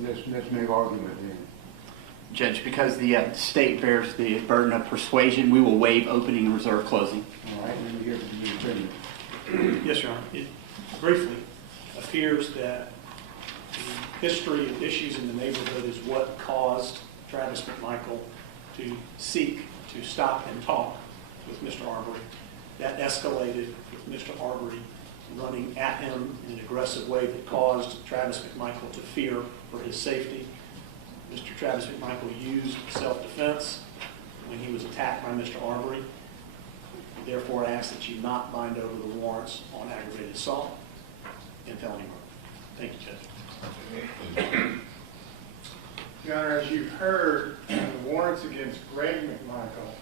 Let's make argument then. Judge, because the state bears the burden of persuasion, we will waive opening and reserve closing. All right, let me hear from you, defendant. Yes, Your Honor. It briefly appears that the history of issues in the neighborhood is what caused Travis McMichael to seek to stop and talk with Mr. Arbery. That escalated with Mr. Arbery running at him in an aggressive way that caused Travis McMichael to fear for his safety. Mr. Travis McMichael used self-defense when he was attacked by Mr. Arbery. Therefore, I ask that you not bind over the warrants on aggravated assault and felony murder. Thank you, Judge. Your Honor, as you've heard, the warrants against Greg McMichael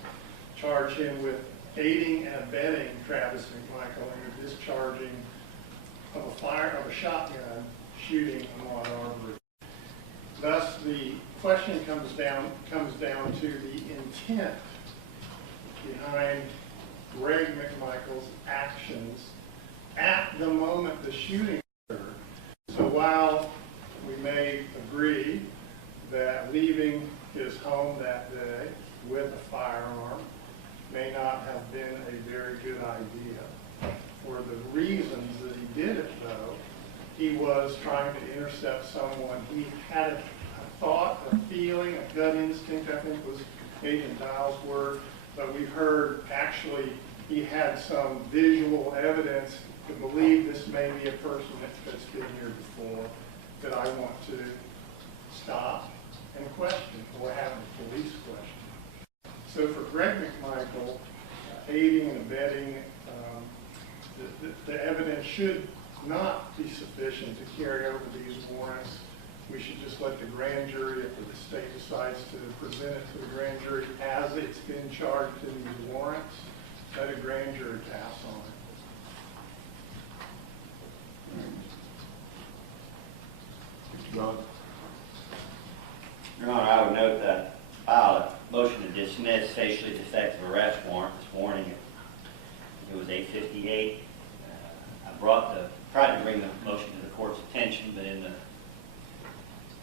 charge him with aiding and abetting Travis McMichael in the discharging of a shotgun shooting Ahmaud Arbery. Thus, the question comes down to the intent behind Greg McMichael's actions at the moment the shooting occurred. So while we may agree that leaving his home that day with a firearm may not have been a very good idea, for the reasons that he did it, though, he was trying to intercept someone. He had a thought, a feeling, a gut instinct, I think was Agent Dial's word, but we heard actually he had some visual evidence to believe this may be a person that's been here before that I want to stop and question, or have a police question. So for Greg McMichael, aiding and abetting, the evidence should not be sufficient to carry over these warrants. We should just let the grand jury, if the state decides to present it to the grand jury as it's been charged in these warrants, let a grand jury pass on it. Mr. Roddie. Your Honor, I would note that I filed a motion to dismiss facially defective arrest warrant this morning. It was 8:58. I tried to bring the motion to the court's attention, but in the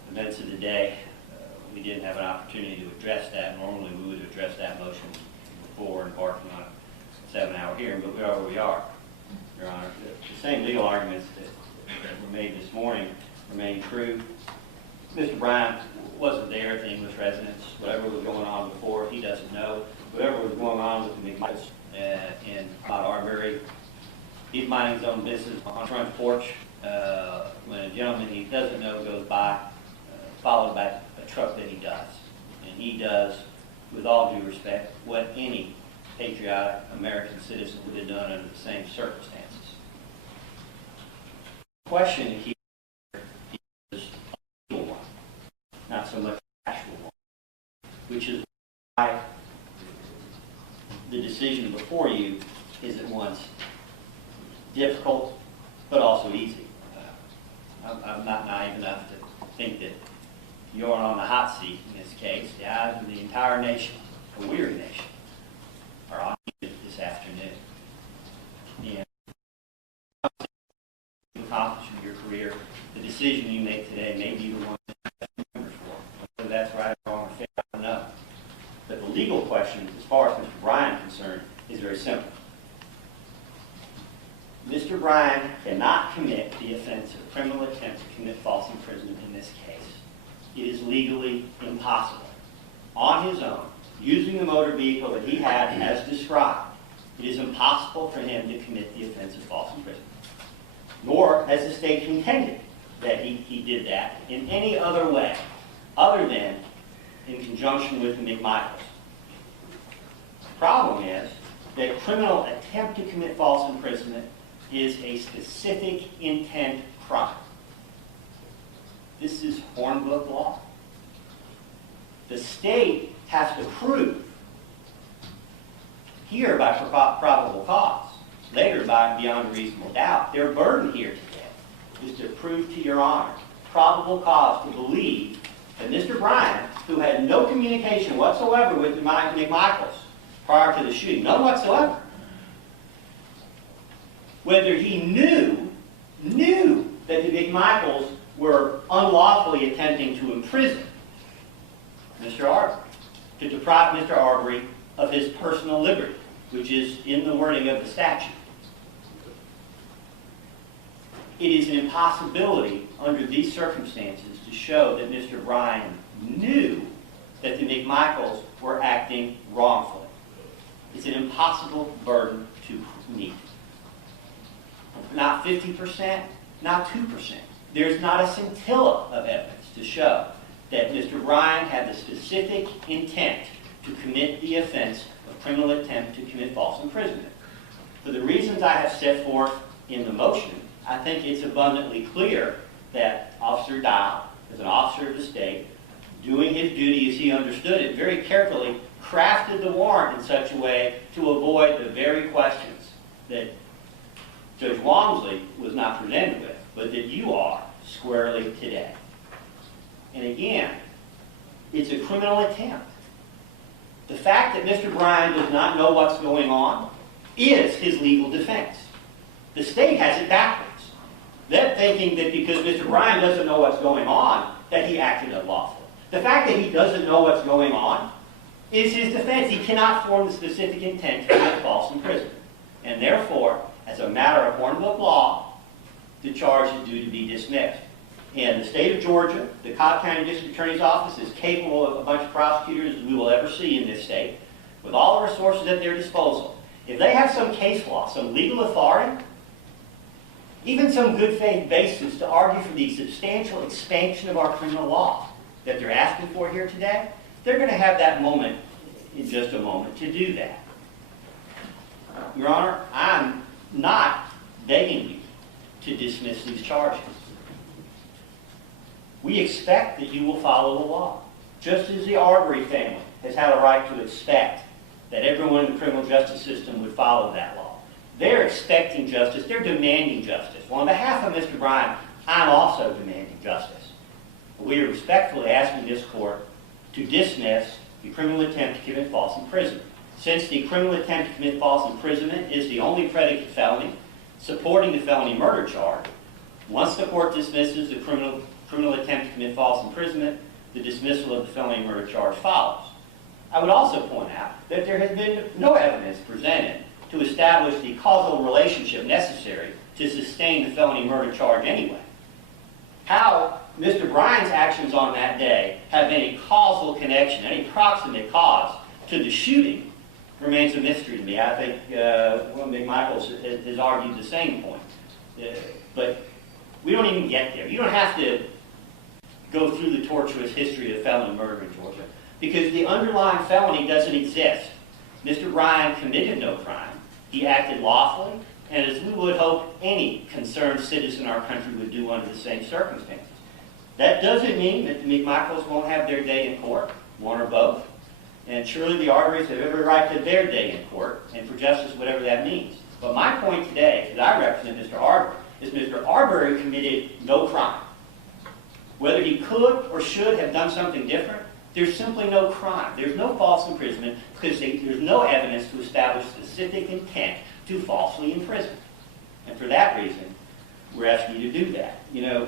events of the day, we didn't have an opportunity to address that. Normally, we would address that motion before embarking on a 7-hour hearing, but we are where we are, Your Honor. The same legal arguments that were made this morning remain true. Mr. Bryan wasn't there at the English residence. Whatever was going on before, he doesn't know. Whatever was going on with the McMichaels in Ahmaud Arbery, he's minding his own business on the front porch when a gentleman he doesn't know goes by, followed by a truck that he does. And he does, with all due respect, what any patriotic American citizen would have done under the same circumstances. The question here is a legal one, not so much an actual one, which is why the decision before you is at once difficult but also easy. I'm not naive enough to think that you're on the hot seat in this case. The eyes of the entire nation, a weary nation, are on you this afternoon. And to accomplish in your career, the decision you make today may be the one that you remember for. Whether that's right or wrong or fair, I don't know. But the legal question, as far as Mr. Bryan is concerned, is very simple. Mr. Bryan cannot commit the offense of criminal attempt to commit false imprisonment in this case. It is legally impossible. On his own, using the motor vehicle that he had as described, it is impossible for him to commit the offense of false imprisonment. Nor has the state contended that he did that in any other way other than in conjunction with the McMichaels. The problem is that criminal attempt to commit false imprisonment is a specific intent crime. This is Hornbook law. The state has to prove, here by probable cause, later by beyond a reasonable doubt. Their burden here today is to prove to your honor probable cause to believe that Mr. Bryan, who had no communication whatsoever with the McMichaels prior to the shooting, none whatsoever, whether he knew that the McMichaels were unlawfully attempting to imprison Mr. Arbery, to deprive Mr. Arbery of his personal liberty, which is in the wording of the statute. It is an impossibility under these circumstances to show that Mr. Bryan knew that the McMichaels were acting wrongfully. It's an impossible burden to meet. Not 50%, not 2%. There's not a scintilla of evidence to show that Mr. Bryan had the specific intent to commit the offense of criminal attempt to commit false imprisonment. For the reasons I have set forth in the motion, I think it's abundantly clear that Officer Dial, as an officer of the state, doing his duty as he understood it, very carefully crafted the warrant in such a way to avoid the very questions that Judge Walmsley was not presented with, but that you are squarely today. And again, it's a criminal attempt. The fact that Mr. Bryan does not know what's going on is his legal defense. The state has it backwards. They're thinking that because Mr. Bryan doesn't know what's going on, that he acted unlawfully. The fact that he doesn't know what's going on is his defense. He cannot form the specific intent to commit false imprisonment. And therefore, as a matter of Hornbook law, the charge is due to be dismissed. And the state of Georgia, the Cobb County District Attorney's Office, is capable of a bunch of prosecutors as we will ever see in this state, with all the resources at their disposal. If they have some case law, some legal authority, even some good faith basis to argue for the substantial expansion of our criminal law that they're asking for here today, they're going to have that moment in just a moment to do that. Your Honor, I'm not begging you to dismiss these charges. We expect that you will follow the law, just as the Arbery family has had a right to expect that everyone in the criminal justice system would follow that law. They're expecting justice. They're demanding justice. Well, on behalf of Mr. Bryan, I'm also demanding justice. We are respectfully asking this court to dismiss the criminal attempt to commit false imprisonment. Since the criminal attempt to commit false imprisonment is the only predicate felony supporting the felony murder charge, once the court dismisses the criminal attempt to commit false imprisonment, the dismissal of the felony murder charge follows. I would also point out that there has been no evidence presented to establish the causal relationship necessary to sustain the felony murder charge anyway. How Mr. Bryan's actions on that day have any causal connection, any proximate cause to the shooting remains a mystery to me. I think McMichael has argued the same point. But we don't even get there. You don't have to go through the tortuous history of felony murder in Georgia because the underlying felony doesn't exist. Mr. Bryan committed no crime. He acted lawfully, and as we would hope any concerned citizen in our country would do under the same circumstances. That doesn't mean that the McMichaels won't have their day in court, one or both. And surely the Arbery's have every right to their day in court, and for justice, whatever that means. But my point today, as I represent Mr. Arbery, is Mr. Arbery committed no crime. Whether he could or should have done something different, there's simply no crime. There's no false imprisonment because there's no evidence to establish specific intent to falsely imprison. And for that reason, we're asking you to do that. You know,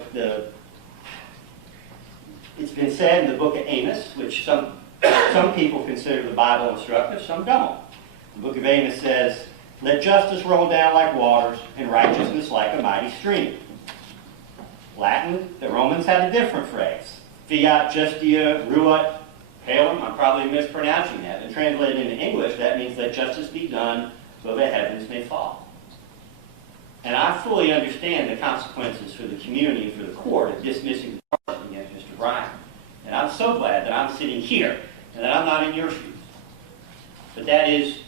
it's been said in the book of Amos, which some people consider the Bible instructive, some don't. The book of Amos says, "Let justice roll down like waters and righteousness like a mighty stream." Latin, the Romans had a different phrase. Fiat justia ruat caelum. I'm probably mispronouncing that. And translated into English, that means let justice be done so the heavens may fall. And I fully understand the consequences for the community and for the court of dismissing the charge against Mr. Bryan. And I'm so glad that I'm sitting here and that I'm not in your shoes. But that is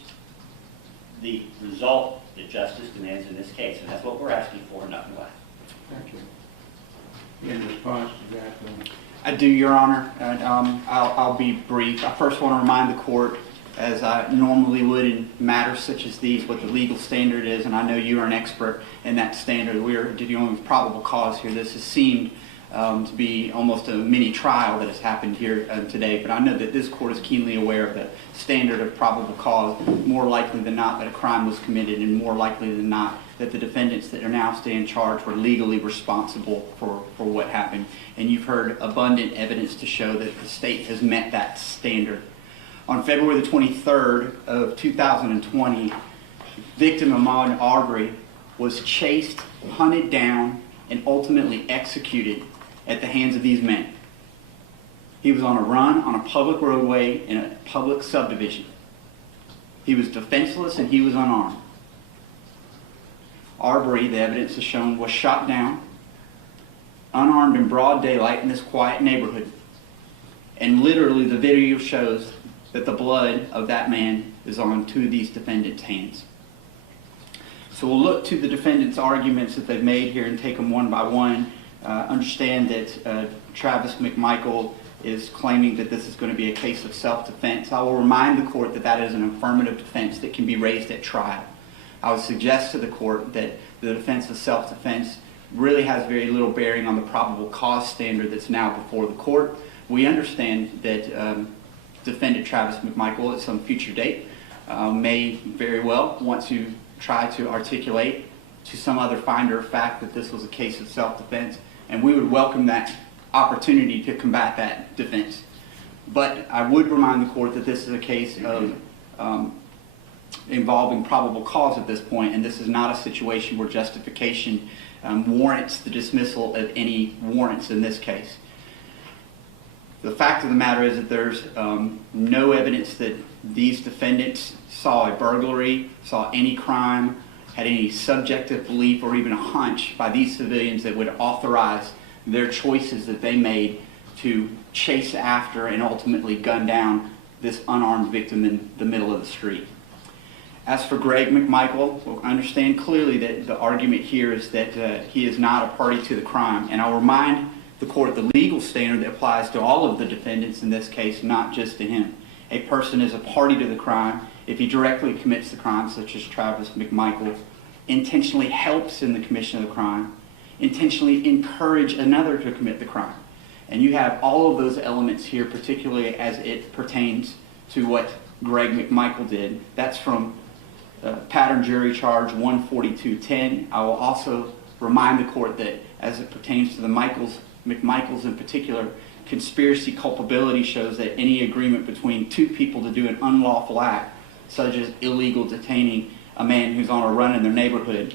the result that justice demands in this case, and that's what we're asking for, nothing less. Thank you. In response to that, I do, Your Honor, and I'll be brief. I first want to remind the court, as I normally would in matters such as these, what the legal standard is, and I know you are an expert in that standard. We are dealing with probable cause here. This has seemed to be almost a mini trial that has happened here today, but I know that this court is keenly aware of the standard of probable cause, more likely than not that a crime was committed, and more likely than not that the defendants that are now stand charged were legally responsible for what happened. And you've heard abundant evidence to show that the state has met that standard. On February the 23rd of 2020, victim Ahmaud Arbery was chased, hunted down, and ultimately executed at the hands of these men. He was on a run on a public roadway in a public subdivision. He was defenseless and he was unarmed. Arbery, the evidence has shown, was shot down, unarmed in broad daylight in this quiet neighborhood. And literally the video shows that the blood of that man is on two of these defendants' hands. So we'll look to the defendants' arguments that they've made here and take them one by one. Understand that Travis McMichael is claiming that this is going to be a case of self-defense. I will remind the court that that is an affirmative defense that can be raised at trial. I would suggest to the court that the defense of self-defense really has very little bearing on the probable cause standard that's now before the court. We understand that defendant Travis McMichael at some future date may very well want to try to articulate to some other finder of fact that this was a case of self-defense, and we would welcome that opportunity to combat that defense. But I would remind the court that this is a case of involving probable cause at this point, and this is not a situation where justification warrants the dismissal of any warrants in this case. The fact of the matter is that there's no evidence that these defendants saw a burglary, saw any crime, had any subjective belief or even a hunch by these civilians that would authorize their choices that they made to chase after and ultimately gun down this unarmed victim in the middle of the street. As for Greg McMichael, we'll understand clearly that the argument here is that he is not a party to the crime. And I'll remind the court the legal standard that applies to all of the defendants in this case, not just to him. A person is a party to the crime if he directly commits the crime, such as Travis McMichael, intentionally helps in the commission of the crime, intentionally encourage another to commit the crime. And you have all of those elements here, particularly as it pertains to what Greg McMichael did. That's from pattern jury charge 14210. I will also remind the court that as it pertains to the McMichaels in particular, conspiracy culpability shows that any agreement between two people to do an unlawful act, such as illegal detaining a man who's on a run in their neighborhood,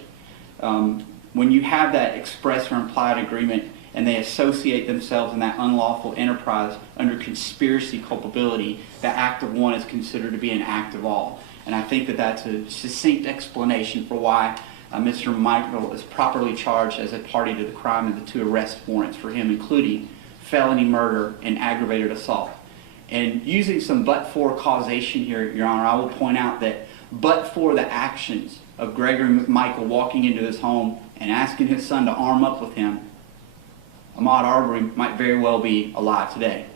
when you have that express or implied agreement and they associate themselves in that unlawful enterprise under conspiracy culpability, the act of one is considered to be an act of all. And I think that that's a succinct explanation for why Mr. McMichael is properly charged as a party to the crime and the two arrest warrants for him, including felony murder and aggravated assault. And using some but-for causation here, Your Honor, I will point out that but for the actions of Gregory McMichael walking into his home and asking his son to arm up with him, Ahmaud Arbery might very well be alive today.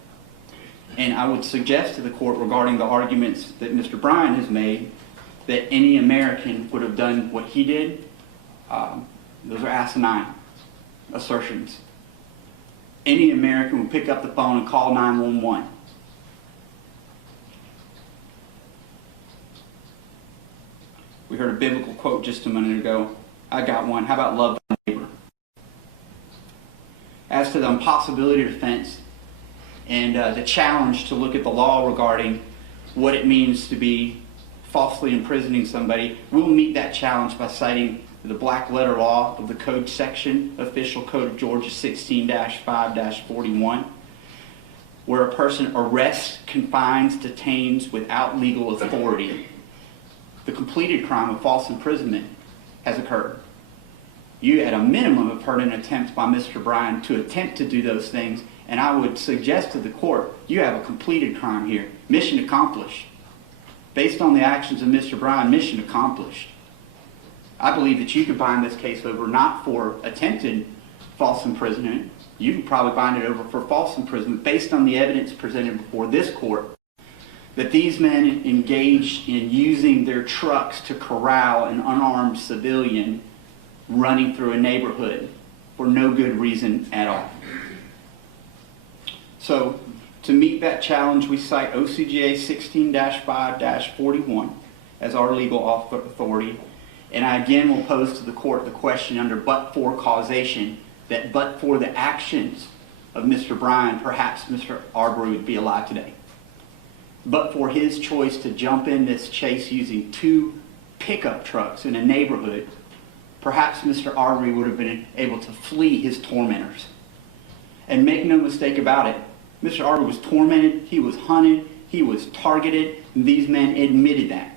And I would suggest to the court regarding the arguments that Mr. Bryan has made that any American would have done what he did, those are asinine assertions. Any American would pick up the phone and call 911. We heard a biblical quote just a minute ago. I got one. How about love thy neighbor? As to the impossibility defense and the challenge to look at the law regarding what it means to be falsely imprisoning somebody, we'll meet that challenge by citing the black letter law of the code section, Official Code of Georgia 16-5-41, where a person arrests, confines, detains without legal authority. The completed crime of false imprisonment has occurred. You, at a minimum, have heard an attempt by Mr. Bryan to attempt to do those things, and I would suggest to the court, you have a completed crime here. Mission accomplished. Based on the actions of Mr. Bryan, mission accomplished. I believe that you could bind this case over not for attempted false imprisonment. You could probably bind it over for false imprisonment based on the evidence presented before this court that these men engaged in using their trucks to corral an unarmed civilian running through a neighborhood for no good reason at all. So to meet that challenge, we cite OCGA 16-5-41 as our legal authority. And I again will pose to the court the question under but-for causation, that but for the actions of Mr. Bryan, perhaps Mr. Arbery would be alive today. But for his choice to jump in this chase using 2 pickup trucks in a neighborhood, perhaps Mr. Arbery would have been able to flee his tormentors. And make no mistake about it, Mr. Arbery was tormented, he was hunted, he was targeted, and these men admitted that.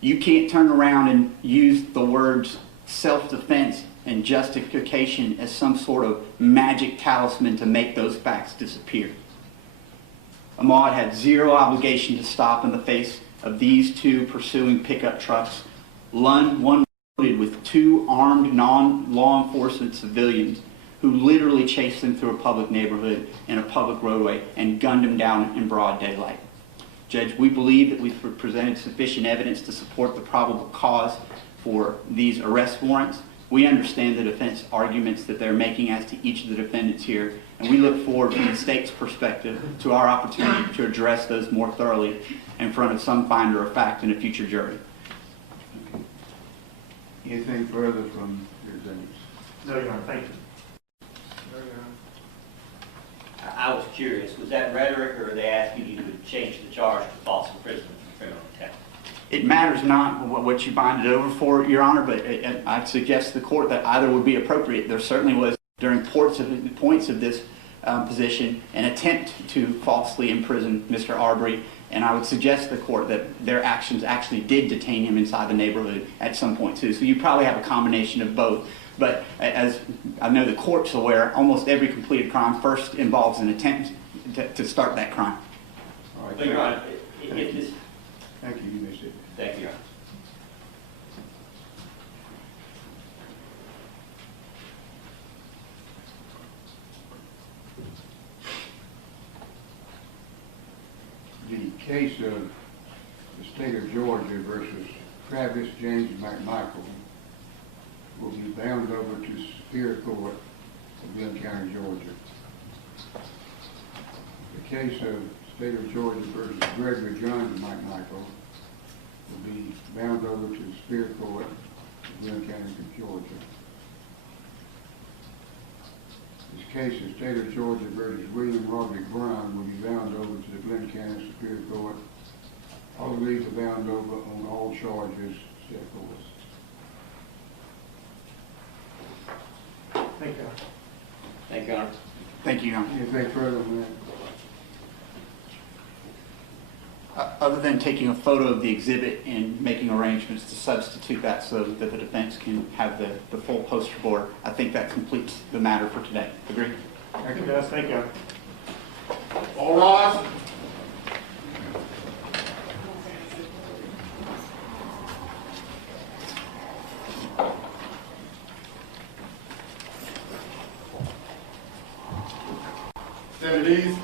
You can't turn around and use the words self-defense and justification as some sort of magic talisman to make those facts disappear. Ahmaud had zero obligation to stop in the face of these 2 pursuing pickup trucks, one loaded with 2 armed non-law enforcement civilians who literally chased him through a public neighborhood and a public roadway and gunned him down in broad daylight. Judge, we believe that we've presented sufficient evidence to support the probable cause for these arrest warrants. We understand the defense arguments that they're making as to each of the defendants here, and we look forward from the state's perspective to our opportunity to address those more thoroughly in front of some finder of fact in a future jury. Anything further from your defendants? No, Your Honor, thank you. I was curious, was that rhetoric, or are they asking you to change the charge to false imprisonment for criminal intent? It matters not what you bind it over for, Your Honor, but I'd suggest to the court that either would be appropriate. There certainly was, during points of this position, an attempt to falsely imprison Mr. Arbery, and I would suggest to the court that their actions actually did detain him inside the neighborhood at some point too. So you probably have a combination of both. But as I know the court's aware, almost every completed crime first involves an attempt to start that crime. All right, But, Your Honor, if this... Thank you, you missed it. Thank you, Your Honor. The case of the state of Georgia versus Travis James McMichael will be bound over to Superior Court of Glynn County, Georgia. The case of state of Georgia versus Gregory McMichael will be bound over to the Superior Court of Glynn County, Georgia. This case of state of Georgia versus Roddie Bryan will be bound over to the Glynn County Superior Court. All of these are bound over on all charges set forth. Thank you, Your Honor. Thank you, Your Honor. Thank you, Your Honor. Anything further on that? Other than taking a photo of the exhibit and making arrangements to substitute that so that the defense can have the full poster board, I think that completes the matter for today. Agree? Thank you, guys. Thank you. All rise. Stand at ease.